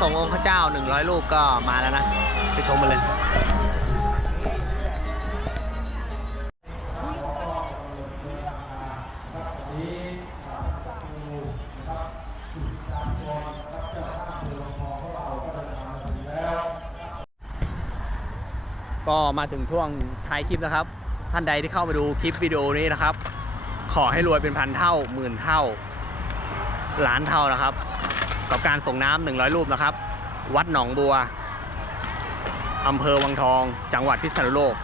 ส่งองค์พระเจ้า 100 ลูกก็มาแล้วนะ ไปชมกันเลย ก็มาถึงช่วงท้ายคลิปนะครับ ท่านใดที่เข้ามาดูคลิปวิดีโอนี้นะครับ ขอให้รวยเป็นพันเท่าหมื่นเท่าล้านเท่านะครับ กับการส่งน้ำหนึ่งร้อยรูปนะครับ วัดหนองบัวอำเภอวังทอง จังหวัดพิษณุโลก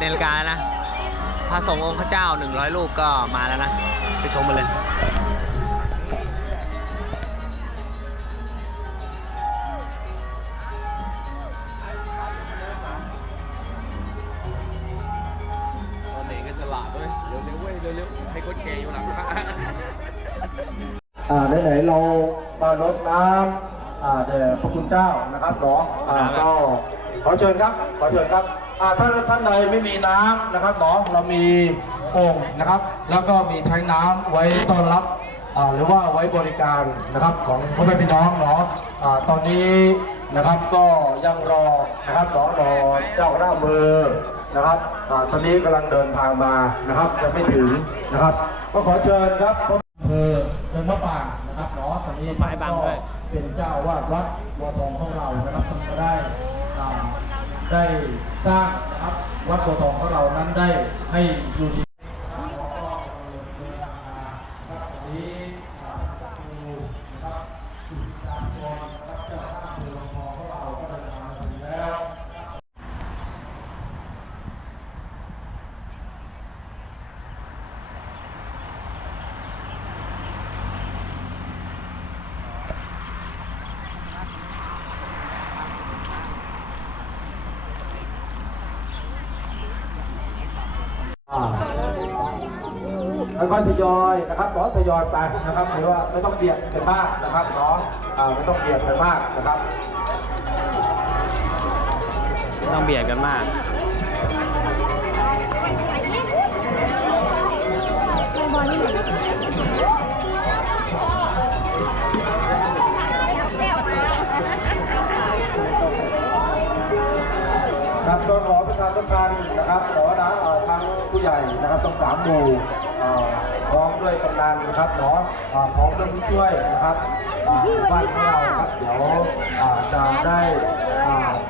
17นาฬิกาแล้วนะพระสงฆ์องค์พระเจ้า 100ลูกก็มาแล้วนะ ไปชมกันเลยตอนนี้ก็ฉลาดด้วยเร็วๆเว้ยเร็วๆให้คนแก่อยู่หลังพระอ่าไหนๆเรามารดน้ำอ่าแด่พระคุณเจ้านะครับเนาะอ่าครับก็ขอเชิญครับ ขอเชิญครับอ่า ถ้าท่านใดไม่มีน้ำนะครับเนาะเรามีโอ่งนะครับ แล้วก็มีแทงน้ำไว้ต้อนรับอ่าหรือว่าไว้บริการนะครับของพ่อแม่พี่น้องเนาะอ่าตอนนี้นะครับก็ยังรอนะครับรอรอเจ้าหน้ามือนะครับอ่าตอนนี้กำลังเดินทางมานะครับยังไม่ถึงนะครับ ก็ขอเชิญครับอำเภอเดินมะปรางนะครับเนาะตอนนี้ไม้บังด้วยเป็นเจ้าอาวาดวัดบัวทองของเรานะครับท่านก็ได้อ่า ได้สร้างนะครับวัดบัวทองของเรานั้นได้ให้อยู่ที่นี้อ่าประตูนะครับจุดจามกรนะครับเจ้าอาวาสบัวทองของเราก็เดินทางมาถึงแล้ว ค่อยๆทยอยนะครับเนาะทยอยไปนะครับหรือว่าไม่ต้องเบียดกันมากนะครับเนาะอ่าไม่ต้องเบียดกันมากนะครับไม่ต้องเบียดกันมากครับก็ขอประชาสัมพันธ์นะครับ ขอนะเอ่อทั้งผู้ใหญ่นะครับต้องสามหมู่เอ่อ พร้อมด้วยกำนันนะครับเนาะเอ่อพร้อมด้วยผู้ช่วยนะครับเอ่บ้านของเราครับเดี๋ยวจะได้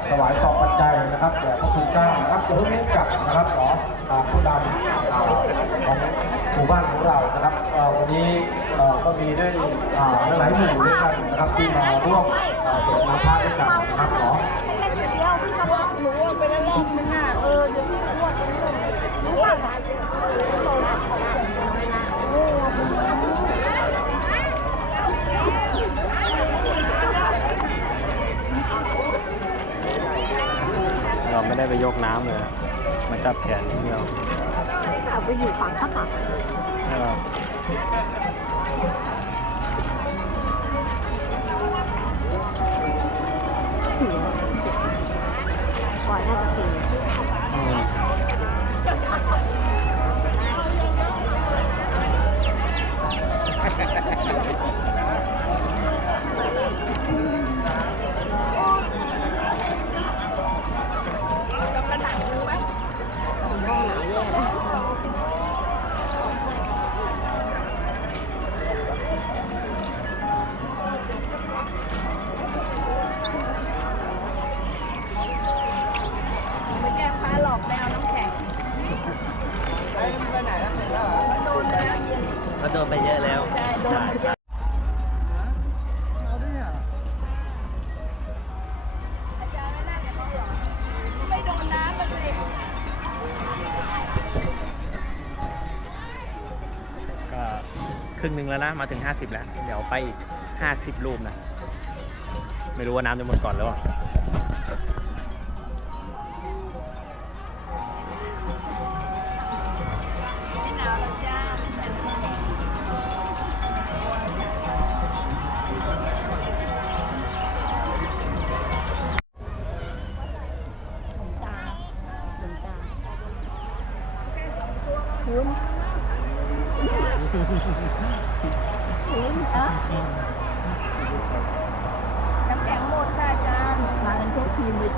ถวายซองปัจจัยนะครับแด่พระคุณเจ้านะครับจะเพิ่งเล่นกลับนะครับเนาะอ่าผู้นำของหมู่บ้านของเรานะครับวันนี้ก็มีได้หลายหมู่ด้วยกันนะครับที่มาร่วมสวดมนต์พระด้วยกันนะครับเนาะ เล็กเดียวพี่จะว่าหนูไปแล้วรอบนึงอะเออเดี๋ยวพี่จะว่าไปเรื่อยหนูว่าโอ้ เรา ไม่ได้ไปยกน้ำเลย มาจับแขนอย่างเดียวเอาไปอยู่ฝั่งข้างหลังเออก่อนน่าจะ ครึ่งหนึ่งแล้วนะ มาถึง 50 แล้ว เดี๋ยวไปอีก 50 รูปนะ ไม่รู้ว่าน้ำจะหมดก่อนหรือเปล่า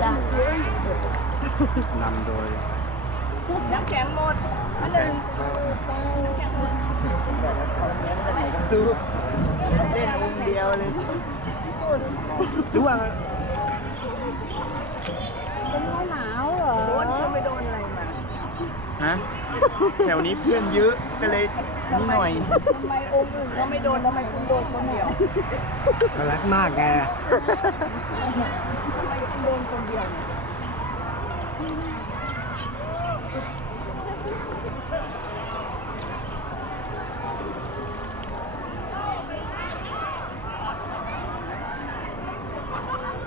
นำโดยน้ำแข็งหมดอันหนึ่งน้ำแข็งหมดดูเล่นองค์เดียวเลยดูว่าเป็นหนาวเหรอโดนเขาไปโดนอะไรมาฮะแถวนี้เพื่อนเยอะก็เลยนี่หน่อยทำไมองค์อื่นเขาไม่โดนทำไมคุณโดนคนเดียวรักมากแก ทำไมคุณโดนคนเดียวเนี่ย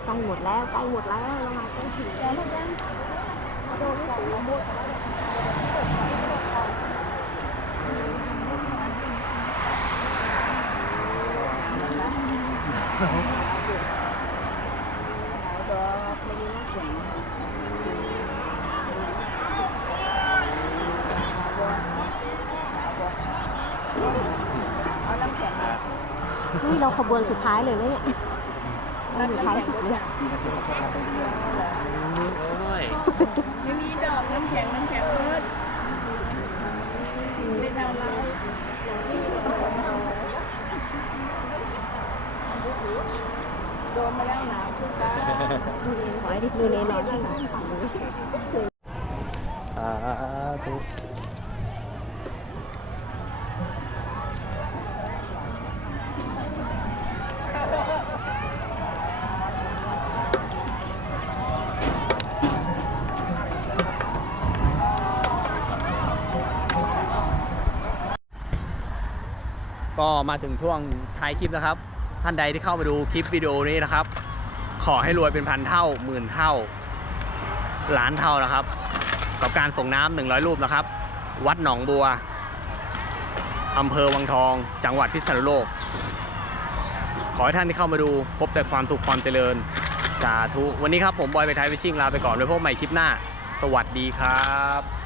ใกล้หมด แล้วใกล้หมดแล้วเรามาใกล้ถึงแล้วนะจ๊ะโดนใส่หมดแล้วเอาน้ำแข็งมานี่เราขบวนสุดท้ายเลยนะเนี่ย เราอยู่ท้ายสุดเลยโอ้ยไม่มีดอกน้ำแข็งน้ำแข็งเบิดไม่ทำเราโดนมาแล้วหนาวคุณตาดูเนขอให้ดูเนนอนที่ฝั่งนี้สาธุก็ ก็มาถึงช่วงท้ายคลิปนะครับ ท่านใดที่เข้ามาดูคลิปวิดีโอนี้นะครับ ขอให้รวยเป็นพันเท่าหมื่นเท่าล้านเท่านะครับ กับการส่งน้ำ100รูปนะครับ วัดหนองบัวอำเภอวังทอง จังหวัดพิษณุโลก ขอให้ท่านที่เข้ามาดูพบแต่ความสุขความเจริญสาธุวันนี้ครับผมบอยไปไทยวิชิ่งลาไปก่อนไว้พบใหม่คลิปหน้า สวัสดีครับ